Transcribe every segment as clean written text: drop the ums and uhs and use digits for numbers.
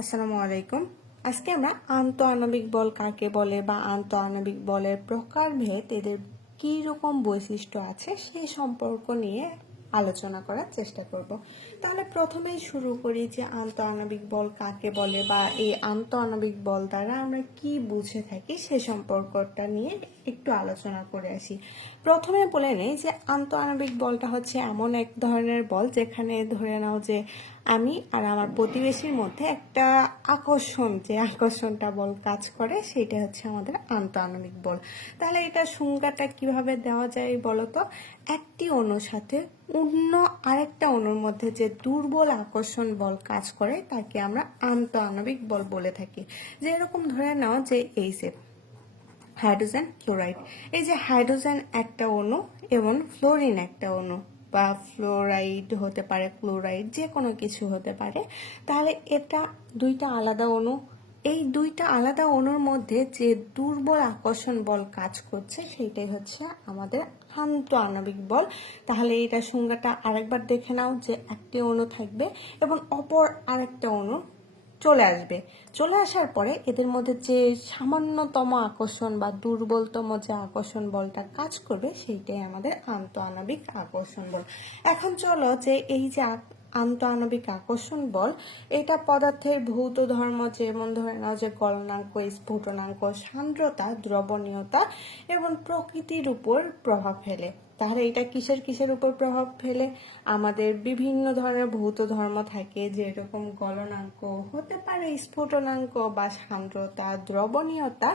আসসালামু আলাইকুম। আজকে আমরা আন্তঃআণবিক বল কাকে বলে বা আন্তঃআণবিক বলের প্রকারভেদ এদের কী রকম বৈশিষ্ট্য আছে সেই সম্পর্ক নিয়ে আলোচনা করার চেষ্টা করব। তাহলে প্রথমেই শুরু করি যে আন্তঃআণবিক বল কাকে বলে বা এই আন্তঃআণবিক বল দ্বারা আমরা কি বুঝে থাকি সে সম্পর্কটা নিয়ে একটু আলোচনা করে আসি। প্রথমে বলে নেই যে আন্তঃআণবিক বলটা হচ্ছে এমন এক ধরনের বল যেখানে ধরে নাও যে আমি আর আমার প্রতিবেশীর মধ্যে একটা আকর্ষণটা বল কাজ করে, সেটা হচ্ছে আমাদের আন্তঃআণবিক বল। তাহলে এটা সংজ্ঞাটা কিভাবে দেওয়া যায় বলতো? একটি অণুর সাথে অন্য আরেকটা অণুর মধ্যে যে দুর্বল আকর্ষণ বল কাজ করে তাকে আমরা আন্তঃআণবিক বল বলে থাকি। যেরকম ধরে নাও যে হাইড্রোজেন ক্লোরাইড, এই যে হাইড্রোজেন একটা অণু এবং ফ্লোরিন একটা অণু, বা ফ্লোরাইড হতে পারে, ক্লোরাইড, যে কোনো কিছু হতে পারে। তাহলে এটা দুইটা আলাদা অণু। এই দুইটা আলাদা অণুর মধ্যে যে দুর্বল আকর্ষণ বল কাজ করছে সেইটাই হচ্ছে আমাদের আন্তঃআণবিক বল। তাহলে এটা সংজ্ঞাটা আরেকবার দেখে নাও যে একটি অণু থাকবে এবং অপর আরেকটা অণু চলে আসার পরে এদের মধ্যে যে সামান্যতম আকর্ষণ বা দুর্বলতম যে আকর্ষণ বলটা কাজ করবে সেইটাই আমাদের আন্তঃআণবিক আকর্ষণ বল। এখন চলো যে এই যে আন্তঃআণবিক আকর্ষণ বল, এটা পদার্থের ভৌত ধর্ম, যেমন ধরে নাও যে গলনাঙ্ক, স্ফুটনাঙ্ক, সান্দ্রতা, দ্রবণীয়তা এবং প্রকৃতির উপর প্রভাব ফেলে। তাহলে এটা কিসের উপর প্রভাব ফেলে? আমাদের বিভিন্ন ধরনের ভৌত ধর্ম থাকে, যেরকম গলনাঙ্ক হতে পারে, স্ফুটনাঙ্ক বা সান্দ্রতা, দ্রবণীয়তা,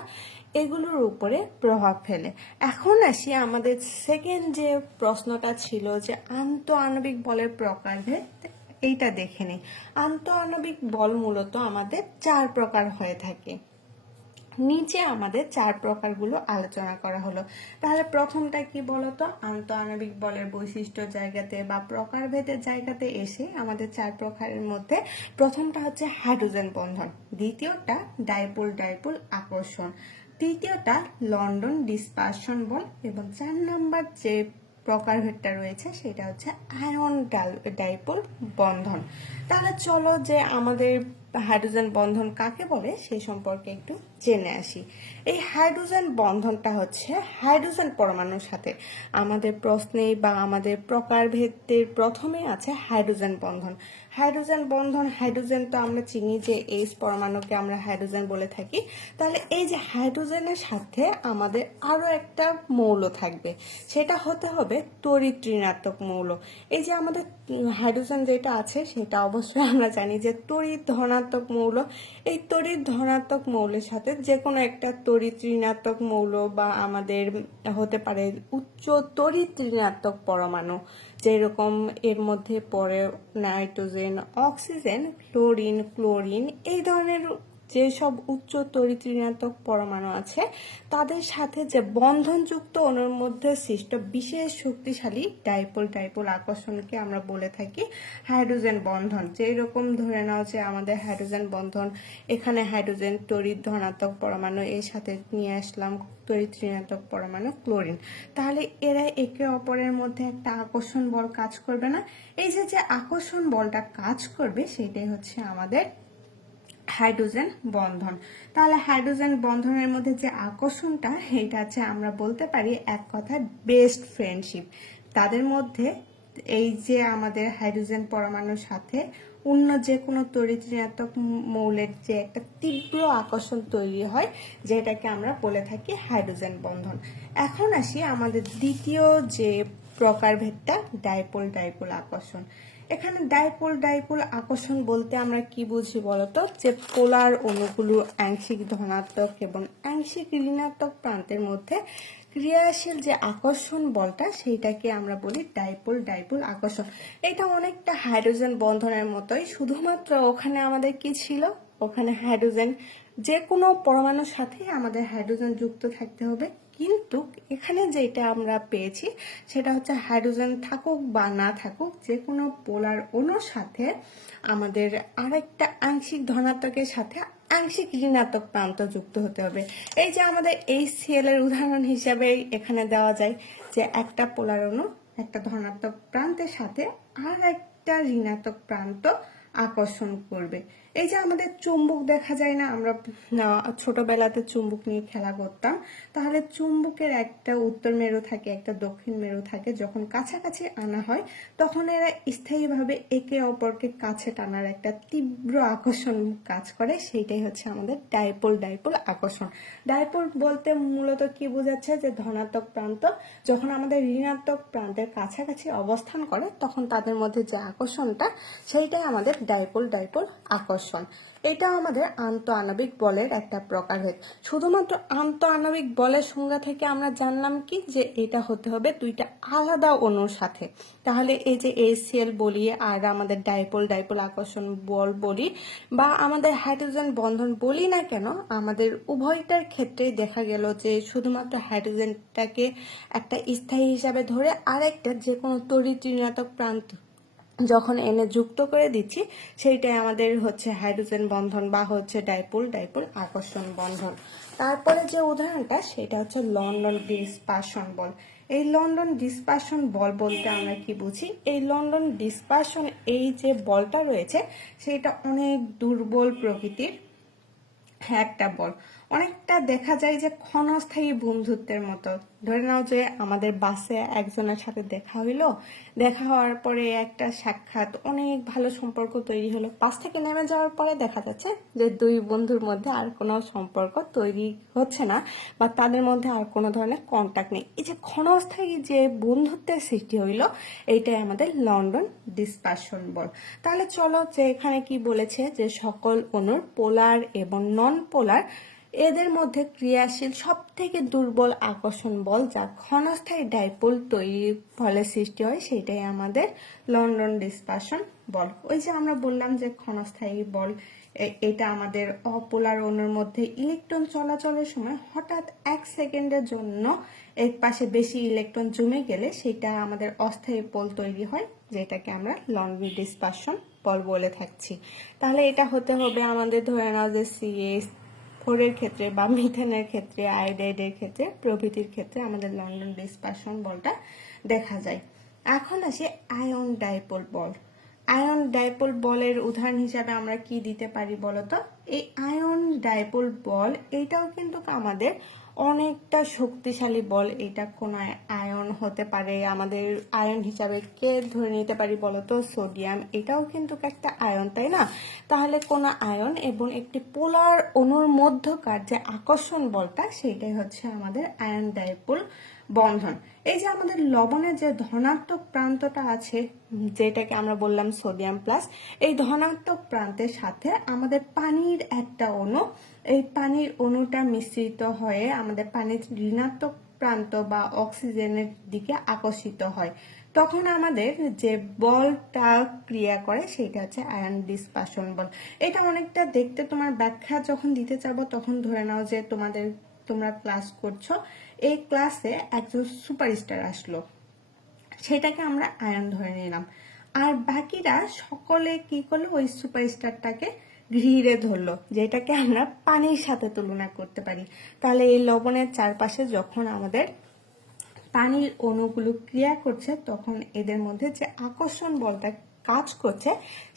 এগুলোর উপরে প্রভাব ফেলে। এখন আসি আমাদের সেকেন্ড যে প্রশ্নটা ছিল যে আন্তঃআণবিক বলের প্রকারভেদ, এইটা দেখে নিই। আন্তঃআণবিক বল মূলত আমাদের 4 প্রকার হয়ে থাকে। নিচে আমাদের 4 প্রকারগুলো আলোচনা করা হলো। তাহলে প্রথমটা কি বলতো? আন্তঃআণবিক বলের বৈশিষ্ট্য জায়গাতে বা প্রকারভেদের জায়গাতে এসে আমাদের 4 প্রকারের মধ্যে প্রথমটা হচ্ছে হাইড্রোজেন বন্ধন, দ্বিতীয়টা ডাইপোল ডাইপোল আকর্ষণ, তৃতীয়টা লন্ডন ডিসপারশন বল এবং 4 নম্বর যে প্রকারভেদটা রয়েছে সেটা হচ্ছে আয়ন ডাইপোল বন্ধন। তাহলে চলো যে আমাদের হাইড্রোজেন বন্ধন কাকে বলে সেই সম্পর্কে একটু জেনে আসি। এই হাইড্রোজেন বন্ধনটা হচ্ছে হাইড্রোজেন পরমাণুর সাথে, আমাদের প্রশ্নে বা আমাদের প্রকারভেদের প্রথমে আছে হাইড্রোজেন বন্ধন। হাইড্রোজেন তো আমরা চিনি যে এইচ পরমাণুকে আমরা হাইড্রোজেন বলে থাকি। তাহলে এই যে হাইড্রোজেনের সাথে আমাদের আরো একটা মৌল থাকবে, সেটা হতে হবে তড়িৎ ঋণাত্মক মৌল। এই যে আমাদের হাইড্রোজেন যেটা আছে সেটা অবশ্যই আমরা জানি যে তড়িৎ ধনাত্মক মৌল। এই তড়িৎ ধনাত্মক মৌলের সাথে যে কোনো একটা তড়িৎ ঋণাত্মক মৌল বা আমাদের হতে পারে উচ্চ তড়িৎ ঋণাত্মক পরমাণু, যেরকম এর মধ্যে পড়ে নাইট্রোজেন, অক্সিজেন, ফ্লোরিন, ক্লোরিন, এই ধরনের যেসব উচ্চ তড়িৎ ঋণাত্মক পরমাণু আছে তাদের সাথে যে বন্ধনযুক্ত অণুর মধ্যে সৃষ্ট বিশেষ শক্তিশালী ডাইপোল ডাইপোল আকর্ষণকে আমরা বলে থাকি হাইড্রোজেন বন্ধন। যেই রকম ধরে নাও যে আমাদের হাইড্রোজেন বন্ধন, এখানে হাইড্রোজেন তড়িৎ ধনাত্মক পরমাণু, এর সাথে নিয়ে আসলাম তড়িৎ ঋণাত্মক পরমাণু ক্লোরিন। তাহলে এরা একে অপরের মধ্যে একটা আকর্ষণ বল কাজ করবে না? এই যে যে আকর্ষণ বলটা কাজ করবে সেটাই হচ্ছে আমাদের হাইড্রোজেন বন্ধন। তাহলে হাইড্রোজেন বন্ধনের মধ্যে যে আকর্ষণটা, এটা আছে আমরা বলতে পারি এক কথায় বেস্ট ফ্রেন্ডশিপ। তাদের মধ্যে এই যে আমাদের হাইড্রোজেন পরমাণুর সাথে অন্য যে কোনো তড়িৎ ঋণাত্মক মৌলের যে একটা তীব্র আকর্ষণ তৈরি হয়, যেটাকে আমরা বলে থাকি হাইড্রোজেন বন্ধন। এখন আসি আমাদের দ্বিতীয় যে প্রকারভেদটা, ডাইপোল ডাইপোল আকর্ষণ। এখানে ডাইপোল ডাইপোল আকর্ষণ বলতে আমরা কি বুঝি বলতো? যে পোলার অণুগুলো আংশিক ধনাত্মক এবং আংশিক ঋণাত্মক প্রান্তের মধ্যে ক্রিয়াশীল যে আকর্ষণ বলটা, সেইটাকে আমরা বলি ডাইপোল ডাইপোল আকর্ষণ। এটা অনেকটা হাইড্রোজেন বন্ধনের মতোই, শুধুমাত্র ওখানে আমাদের কি ছিল? ওখানে হাইড্রোজেন, যে কোনো পরমাণুর সাথে আমাদের হাইড্রোজেন যুক্ত থাকতে হবে, কিন্তু এখানে যেটা আমরা পেয়েছি সেটা হচ্ছে হাইড্রোজেন থাকুক বা না থাকুক, যে কোনো পোলার অণুর সাথে আমাদের আরেকটা আংশিক ধনাত্মকের সাথে আংশিক ঋণাত্মক প্রান্ত যুক্ত হতে হবে। এই যে আমাদের HCl এর উদাহরণ হিসাবে এখানে দেওয়া যায় যে একটা পোলার অণু একটা ধনাত্মক প্রান্তের সাথে আর একটা ঋণাত্মক প্রান্ত আকর্ষণ করবে। এই যে আমাদের চুম্বক দেখা যায় না, আমরা ছোটবেলাতে চুম্বক নিয়ে খেলা করতাম, তাহলে চুম্বকের একটা উত্তর মেরু থাকে, একটা দক্ষিণ মেরু থাকে। যখন কাছাকাছি আনা হয় তখন এরা স্থায়ীভাবে একে অপরকে কাছে টানার একটা তীব্র আকর্ষণ কাজ করে, সেইটাই হচ্ছে আমাদের ডাইপোল ডাইপোল আকর্ষণ। ডাইপোল বলতে মূলত কি বোঝাচ্ছে, যে ধনাত্মক প্রান্ত যখন আমাদের ঋণাত্মক প্রান্তের কাছাকাছি অবস্থান করে তখন তাদের মধ্যে যে আকর্ষণটা, সেইটাই আমাদের ডাইপোল ডাইপোল আকর্ষণ। এটা আমাদের আন্তঃআণবিক বলের একটা প্রকার হয়। শুধুমাত্র আন্তঃআণবিক বলের সংজ্ঞা থেকে আমরা জানলাম কি, যে এটা হতে হবে দুইটা আলাদা অণুর সাথে। তাহলে এই যে HCl বলি, আর আমাদের ডাইপোল ডাইপোল আকর্ষণ বল বলি, বা আমাদের হাইড্রোজেন বন্ধন বলি না কেন, আমাদের উভয়টার ক্ষেত্রেই দেখা গেল যে শুধুমাত্র হাইড্রোজেনটাকে একটা স্থায়ী হিসাবে ধরে আরেকটা যে কোনো তড়িৎ ঋণাত্মক প্রান্ত যখন এনে যুক্ত করে দিচ্ছি, সেইটাই আমাদের হচ্ছে হাইড্রোজেন বন্ধন বা হচ্ছে ডাইপোল ডাইপোল আকর্ষণ বন্ধন। তারপরে যে উদাহরণটা, সেটা হচ্ছে লন্ডন ডিসপারশন বল। এই লন্ডন ডিসপারশন বল বলতে আমরা কি বুঝি? এই লন্ডন ডিসপারশন, এই যে বলটা রয়েছে, সেটা অনেক দুর্বল প্রকৃতির একটা বল। অনেকটা দেখা যায় যে ক্ষণস্থায়ী বন্ধুত্বের মতো। ধরে নাও যে আমাদের বাসে একজনের সাথে দেখা হইলো, দেখা হওয়ার পরে একটা সাক্ষাৎ, অনেক ভালো সম্পর্ক তৈরি হলো। বাস থেকে নেমে যাওয়ার পরে দেখা যাচ্ছে যে দুই বন্ধুর মধ্যে আর কোনো সম্পর্ক তৈরি হচ্ছে না, বা তাদের মধ্যে আর কোনো ধরনের কন্টাক্ট নেই। এই যে ক্ষণস্থায়ী যে বন্ধুত্বের সৃষ্টি হইলো, এইটাই আমাদের লন্ডন ডিসপারশন বল। তাহলে চলো, যে এখানে কি বলেছে, যে সকল অণুর পোলার এবং নন পোলার এদের মধ্যে ক্রিয়াশীল সব থেকে দুর্বল আকর্ষণ বল, যা ক্ষণস্থায়ী ডাইপোল তৈরির ফলে সৃষ্টি হয়, সেটাই আমাদের লন্ডন ডিসপারশন বল। ওই যে আমরা বললাম যে ক্ষণস্থায়ী বল, এটা আমাদের অপোলার অণুর মধ্যে ইলেকট্রন চলাচলের সময় হঠাৎ 1 সেকেন্ডের জন্য এক পাশে বেশি ইলেকট্রন জমে গেলে সেটা আমাদের অস্থায়ী পোল তৈরি হয়, যেটাকে আমরা লন্ডন ডিসপারশন বল বলে থাকছি। তাহলে এটা হতে হবে আমাদের, ধরে নাও যে CH4 এর ক্ষেত্রে বা মিথেনের ক্ষেত্রে, আয়োডাইডের ক্ষেত্রে প্রভৃতির ক্ষেত্রে আমাদের লন্ডন ডিসপারশন বলটা দেখা যায়। এখন আসি আয়ন ডাইপোল বল। আয়ন ডাইপোল বলের উদাহরণ হিসাবে আমরা কি দিতে পারি বলতো? এই আয়ন ডাইপোল বল, এটাও কিন্তু আমাদের অনেকটা শক্তিশালী বল। এটা কোন আয়ন হতে পারে, আমাদের আয়ন হিসাবে কে ধরে নিতে পারি বলতো? সোডিয়াম। এটাও কিন্তু একটা আয়ন, তাই না? তাহলে কোন আয়ন এবং একটি পোলার অণুর মধ্যকার যে আকর্ষণ বলটা, সেটাই হচ্ছে আমাদের আয়ন ডাইপোল বন্ধন। এই যে আমাদের লবণের যে ধনাত্মক প্রান্তটা আছে, যেটাকে আমরা বললাম সোডিয়াম প্লাস, এই ধনাত্মক প্রান্তের সাথে আমাদের পানির একটা অণু, এই পানির অণুটা মিশ্রিত হয়ে আমাদের পানির ঋণাত্মক প্রান্ত বা অক্সিজেনের দিকে আকর্ষিত হয়। তখন আমাদের যে বলটা ক্রিয়া করে, সেটা হচ্ছে আয়ন ডিসপারশন বল। এটা অনেকটা দেখতে, তোমার ব্যাখ্যা যখন দিতে চাবো তখন ধরে নাও যে তোমরা ক্লাস করছো, এই ক্লাসে একজন সুপারস্টার আসলো, সেটাকে আমরা আয়ন ধরে নিলাম, আর বাকিরা সকলে কি করলো, ওই সুপারস্টারটাকে ঘিরে ধরলো, যেটাকে আমরা পানির সাথে তুলনা করতে পারি। তাহলে এই লবণের চারপাশে যখন আমাদের পানির অণুগুলো ক্রিয়া করছে, তখন এদের মধ্যে যে আকর্ষণ বলটা কাজ করছে,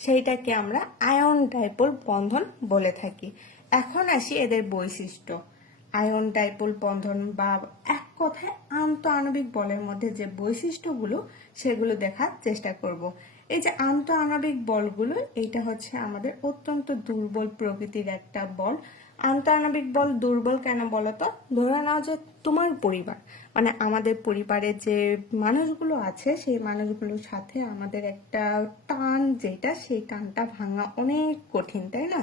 সেইটাকে আমরা আয়ন ডাইপোল বন্ধন বলে থাকি। এখন আসি এদের বৈশিষ্ট্য। আয়ন ডাইপোল বন্ধন বা এক কথায় আন্তঃআণবিক বলের মধ্যে যে বৈশিষ্ট্যগুলো, সেগুলো দেখার চেষ্টা করব। এই যে আন্তঃআণবিক বলগুলো, এইটা হচ্ছে আমাদের অত্যন্ত দুর্বল প্রকৃতির একটা বল। আন্তঃআণবিক বল দুর্বল কেন বলতো? ধরে নাও যে তোমার পরিবার, মানে আমাদের পরিবারের যে মানুষগুলো আছে, সেই মানুষগুলোর সাথে আমাদের একটা টান, যেটা সেই টানটা ভাঙা অনেক কঠিন, তাই না?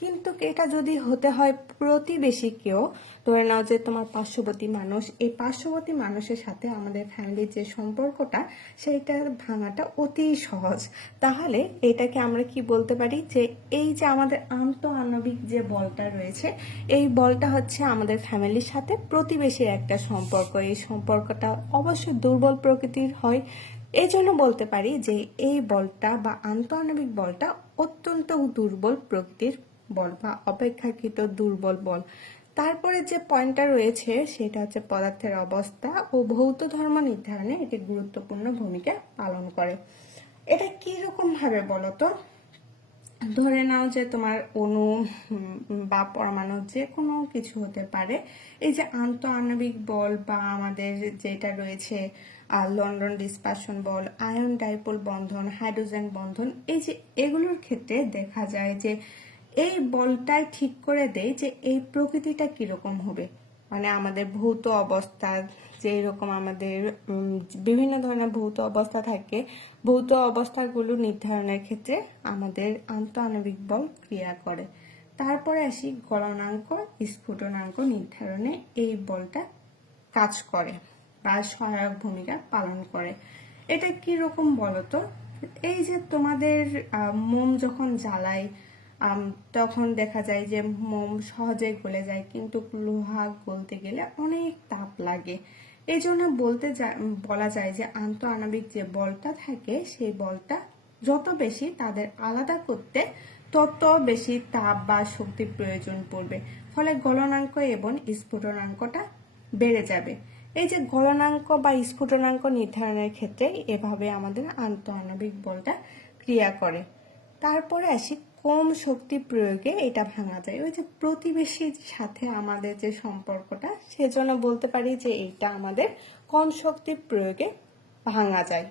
কিন্তু এটা যদি হতে হয় প্রতিবেশী কেউ, ধরে নাও যে তোমার পার্শ্ববর্তী মানুষ, এই পার্শ্ববর্তী মানুষের সাথে আমাদের ফ্যামিলির যে সম্পর্কটা, সেইটা ভাঙাটা অতি সহজ। তাহলে এটাকে আমরা কি বলতে পারি, যে এই যে আমাদের আন্তঃআণবিক যে বলটা রয়েছে, এই বলটা হচ্ছে আমাদের ফ্যামিলির সাথে প্রতিবেশীর একটা সম্পর্ক। এই সম্পর্কটা অবশ্যই দুর্বল প্রকৃতির হয়। এই জন্য বলতে পারি যে এই বলটা বা আন্তঃআণবিক বলটা অত্যন্ত দুর্বল প্রকৃতির বল বা অপেক্ষাকৃত দুর্বল বল। তারপরে যে পয়েন্টটা রয়েছে, সেটা হচ্ছে পদার্থের অবস্থা ও ভৌত ধর্ম নির্ধারণে এটি গুরুত্বপূর্ণ ভূমিকা পালন করে। এটা কি রকম ভাবে বলতো? ধরে নাও যে তোমার অণু বা পরমাণু যে কোনো কিছু হতে পারে। এই যে আন্তঃআণবিক বল বা আমাদের যেটা রয়েছে লন্ডন ডিসপারশন বল, আয়ন ডাইপোল বন্ধন, হাইড্রোজেন বন্ধন, এই যে এগুলোর ক্ষেত্রে দেখা যায় যে এই বলটাই ঠিক করে দেয় যে এই প্রকৃতিটা কিরকম হবে। মানে আমাদের ভৌত অবস্থা, যেই রকম আমাদের বিভিন্ন ধরনের ভৌত অবস্থা থাকে, ভৌত অবস্থাগুলো নির্ধারণের ক্ষেত্রে আমাদের আন্তঃআণবিক বল ক্রিয়া করে। তারপরে আসি গলনাঙ্ক স্ফুটনাঙ্ক নির্ধারণে এই বলটা কাজ করে বা সহায়ক ভূমিকা পালন করে। এটা কি রকম বলতো? এই যে তোমাদের মোম যখন জ্বালায় তখন দেখা যায় যে মোম সহজে গলে যায়, কিন্তু লোহা গলতে গেলে অনেক তাপ লাগে। এই জন্য বলা যায় যে আন্তঃআণবিক যে বলটা থাকে সেই বলটা যত বেশি তাদের আলাদা করতে তত বেশি তাপ বা শক্তির প্রয়োজন পড়বে, ফলে গলনাঙ্ক এবং স্ফুটনাঙ্কটা বেড়ে যাবে। এই যে গলনাঙ্ক বা স্ফুটনাঙ্ক নির্ধারণের ক্ষেত্রে এভাবে আমাদের আন্তঃআণবিক বলটা ক্রিয়া করে। তারপরে আসি কম শক্তি প্রয়োগে এটা ভাঙা যায়। ওই যে প্রতিবেশীর সাথে আমাদের যে সম্পর্কটা, সেজন্য বলতে পারি যে এটা আমাদের কম শক্তি প্রয়োগে ভাঙা যায়।